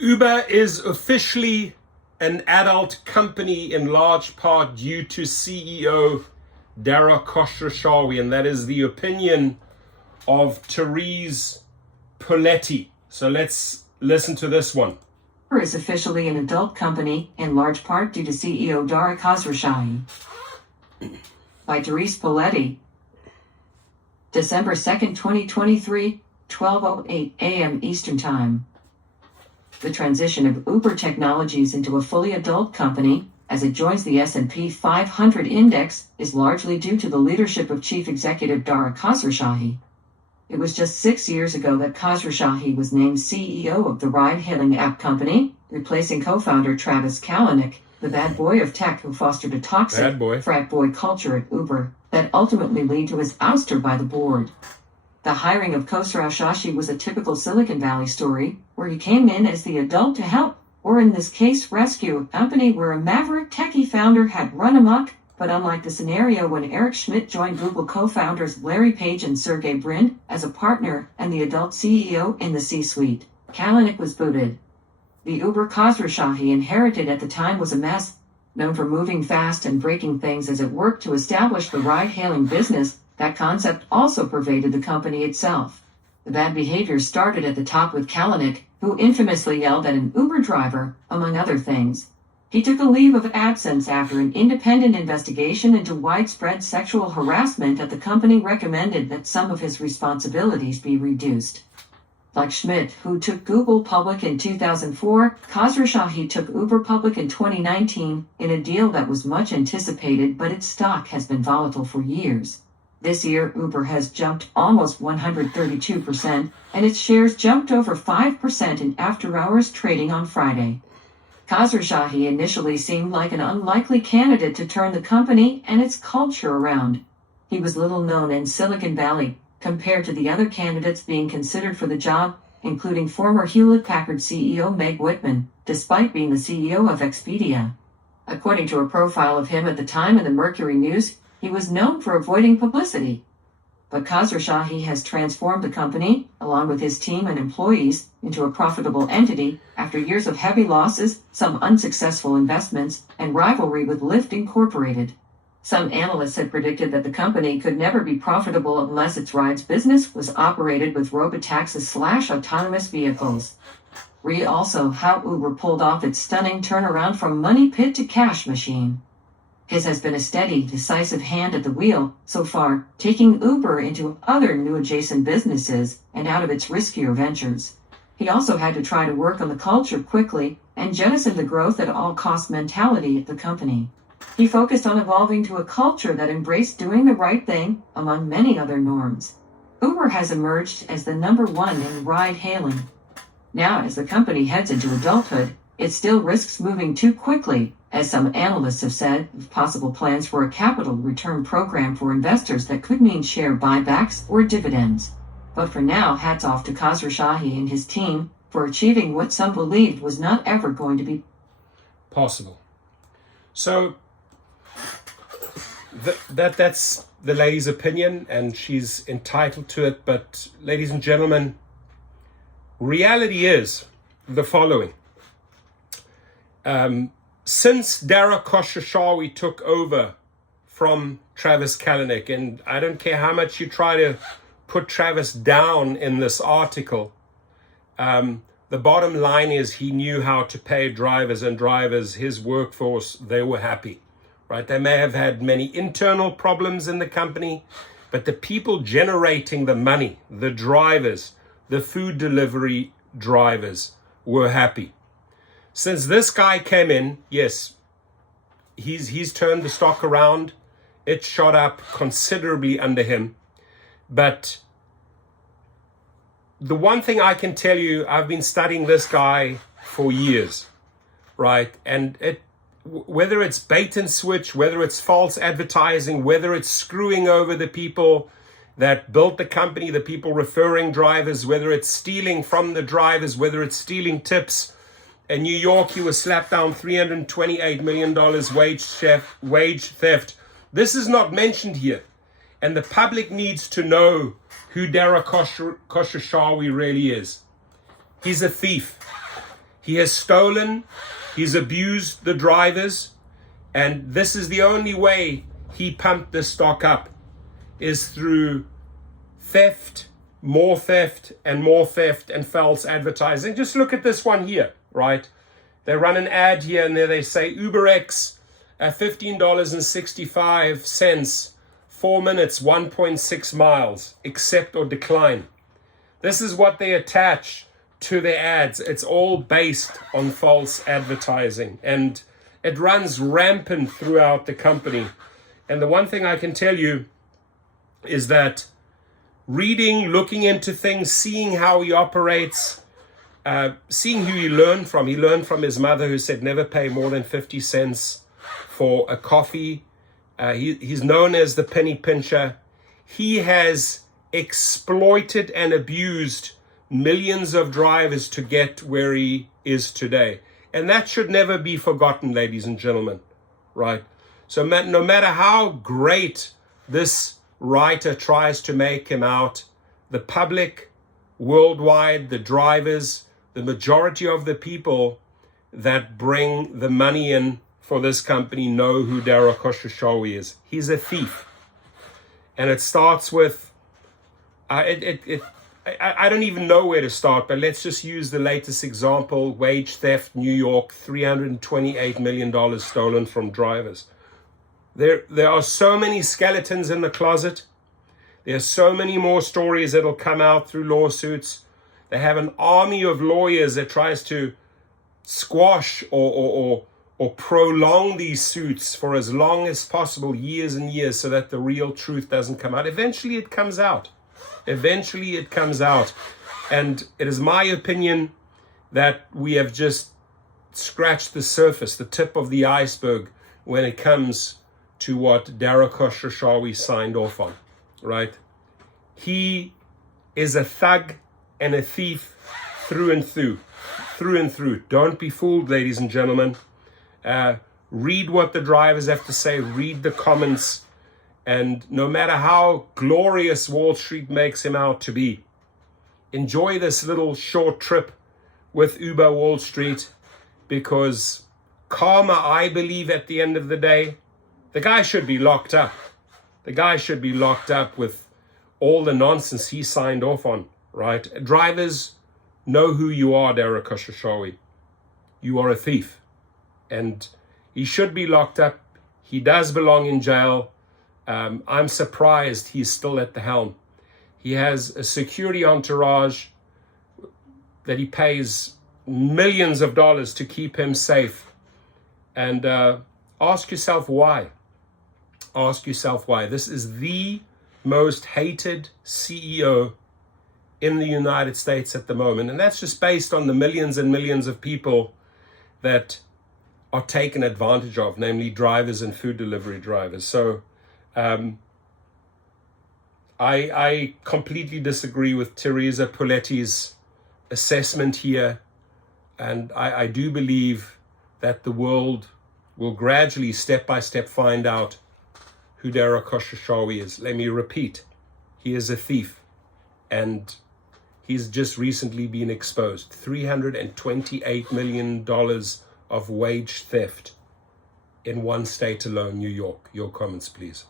Uber is officially an adult company in large part due to CEO Dara Khosrowshahi, and that is the opinion of Therese Poletti. So let's listen to this one. Uber is officially an adult company in large part due to CEO Dara Khosrowshahi. By Therese Poletti. December 2nd, 2023, 12:08 a.m. Eastern Time. The transition of Uber Technologies into a fully adult company, as it joins the S&P 500 index, is largely due to the leadership of Chief Executive Dara Khosrowshahi. It was just 6 years ago that Khosrowshahi was named CEO of the ride-hailing app company, replacing co-founder Travis Kalanick, the bad boy of tech who fostered a toxic frat boy culture at Uber that ultimately led to his ouster by the board. The hiring of Khosrowshahi was a typical Silicon Valley story, where he came in as the adult to help, or in this case rescue, a company where a maverick techie founder had run amok. But unlike the scenario when Eric Schmidt joined Google co-founders Larry Page and Sergey Brin as a partner and the adult CEO in the C-suite, Kalanick was booted. The Uber Khosrowshahi inherited at the time was a mess, known for moving fast and breaking things as it worked to establish the ride-hailing business. That concept also pervaded the company itself. The bad behavior started at the top with Kalanick, who infamously yelled at an Uber driver, among other things. He took a leave of absence after an independent investigation into widespread sexual harassment at the company recommended that some of his responsibilities be reduced. Like Schmidt, who took Google public in 2004, Khosrowshahi took Uber public in 2019 in a deal that was much anticipated, but its stock has been volatile for years. This year, Uber has jumped almost 132%, and its shares jumped over 5% in after-hours trading on Friday. Khosrowshahi initially seemed like an unlikely candidate to turn the company and its culture around. He was little known in Silicon Valley, compared to the other candidates being considered for the job, including former Hewlett-Packard CEO Meg Whitman, despite being the CEO of Expedia. According to a profile of him at the time in the Mercury News, he was known for avoiding publicity. But Khosrowshahi has transformed the company, along with his team and employees, into a profitable entity after years of heavy losses, some unsuccessful investments, and rivalry with Lyft Incorporated. Some analysts had predicted that the company could never be profitable unless its rides business was operated with robotaxis/autonomous vehicles. Read also how Uber pulled off its stunning turnaround from money pit to cash machine. His has been a steady, decisive hand at the wheel, so far, taking Uber into other new adjacent businesses and out of its riskier ventures. He also had to try to work on the culture quickly and jettison the growth at all cost mentality at the company. He focused on evolving to a culture that embraced doing the right thing, among many other norms. Uber has emerged as the #1 in ride-hailing. Now, as the company heads into adulthood, it still risks moving too quickly, as some analysts have said, with possible plans for a capital return program for investors that could mean share buybacks or dividends. But for now, hats off to Khosrowshahi and his team for achieving what some believed was not ever going to be possible. So that's the lady's opinion, and she's entitled to it. But ladies and gentlemen, reality is the following. Since Dara Khosrowshahi took over from Travis Kalanick, and I don't care how much you try to put Travis down in this article, the bottom line is he knew how to pay drivers, and drivers, his workforce, they were happy, right? They may have had many internal problems in the company, but the people generating the money, the drivers, the food delivery drivers, were happy. Since this guy came in, yes, he's turned the stock around. It shot up considerably under him. But the one thing I can tell you, I've been studying this guy for years, right? And whether it's bait and switch, whether it's false advertising, whether it's screwing over the people that built the company, the people referring drivers, whether it's stealing from the drivers, whether it's stealing tips. In New York, he was slapped down $328 million wage theft. This is not mentioned here. And the public needs to know who Dara Khosrowshahi really is. He's a thief. He has stolen, he's abused the drivers, and this is the only way he pumped the stock up, is through theft, and more theft, and false advertising. Just look at this one here, right? They run an ad here and there they say UberX, $15.65, 4 minutes, 1.6 miles, accept or decline. This is what they attach to their ads. It's all based on false advertising, and it runs rampant throughout the company. And the one thing I can tell you is that reading, looking into things, seeing how he operates, seeing who he learned from his mother, who said never pay more than 50 cents for a coffee. He's known as the penny pincher. He has exploited and abused millions of drivers to get where he is today. And that should never be forgotten, ladies and gentlemen, right? So no matter how great this writer tries to make him out, the public worldwide, the drivers, the majority of the people that bring the money in for this company know who Dara Khosrowshahi is. He's a thief. And it starts with, I don't even know where to start, but let's just use the latest example, wage theft, New York, $328 million stolen from drivers. There are so many skeletons in the closet. There are so many more stories that'll come out through lawsuits. They have an army of lawyers that tries to squash or prolong these suits for as long as possible, years and years, so that the real truth doesn't come out. Eventually it comes out. And it is my opinion that we have just scratched the surface, the tip of the iceberg, when it comes to what Dara Khosrowshahi signed off on, right? He is a thug and a thief through and through. Don't be fooled, ladies and gentlemen. Read what the drivers have to say, read the comments, and no matter how glorious Wall Street makes him out to be, enjoy this little short trip with Uber Wall Street, because karma, I believe at the end of the day, the guy should be locked up. The guy should be locked up with all the nonsense he signed off on, right? Drivers, know who you are, Dara Khosrowshahi. You are a thief. And he should be locked up. He does belong in jail. I'm surprised he's still at the helm. He has a security entourage that he pays millions of dollars to keep him safe. And ask yourself why. Ask yourself why. This is the most hated CEO in the United States at the moment. And that's just based on the millions and millions of people that are taken advantage of, namely drivers and food delivery drivers. So I completely disagree with Teresa Poletti's assessment here. And I do believe that the world will gradually, step by step, find out who Dara Khosrowshahi is. Let me repeat, he is a thief, and he's just recently been exposed. $328 million of wage theft in one state alone, New York. Your comments, please.